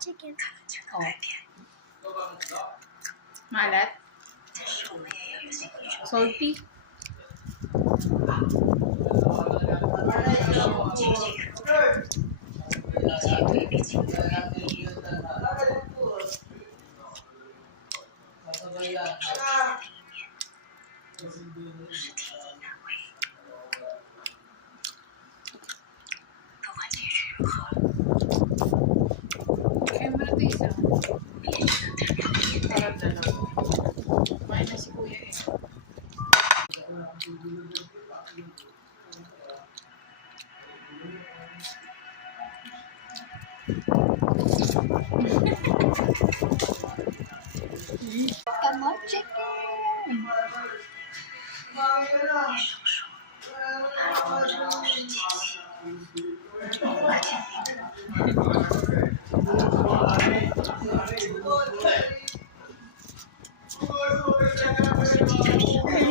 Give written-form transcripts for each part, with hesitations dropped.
chicken. Oh. Malat. Salty. Kaya mo na ito isa. Parang dalawa. Kumain na si Kuya eh. Come on, chicken.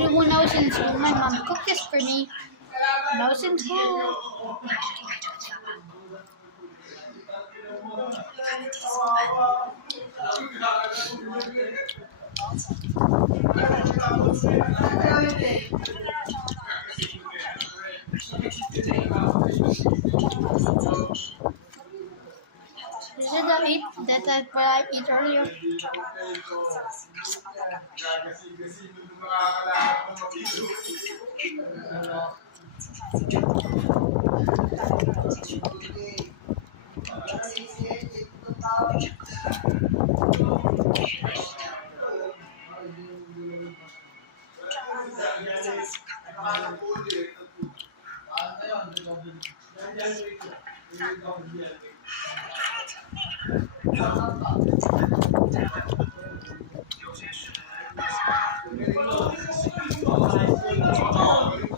When I was in school, my mom cooked this for me. When I was in school. This is the meat that I eat earlier.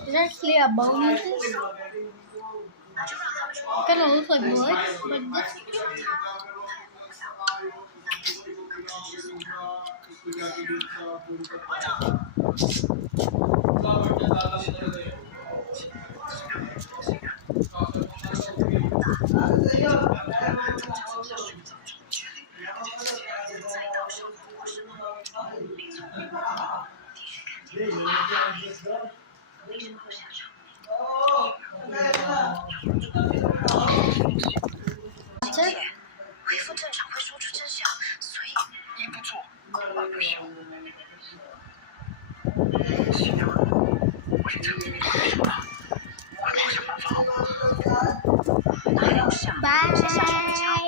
There's actually a bone in this. Kind of looks like wood, but this. Sir? 恢复正常会说出真相，所以一不做，二不休。新娘，我是曾经你的学霸，我会帮想办法好吗？哪有想？谁想说不讲？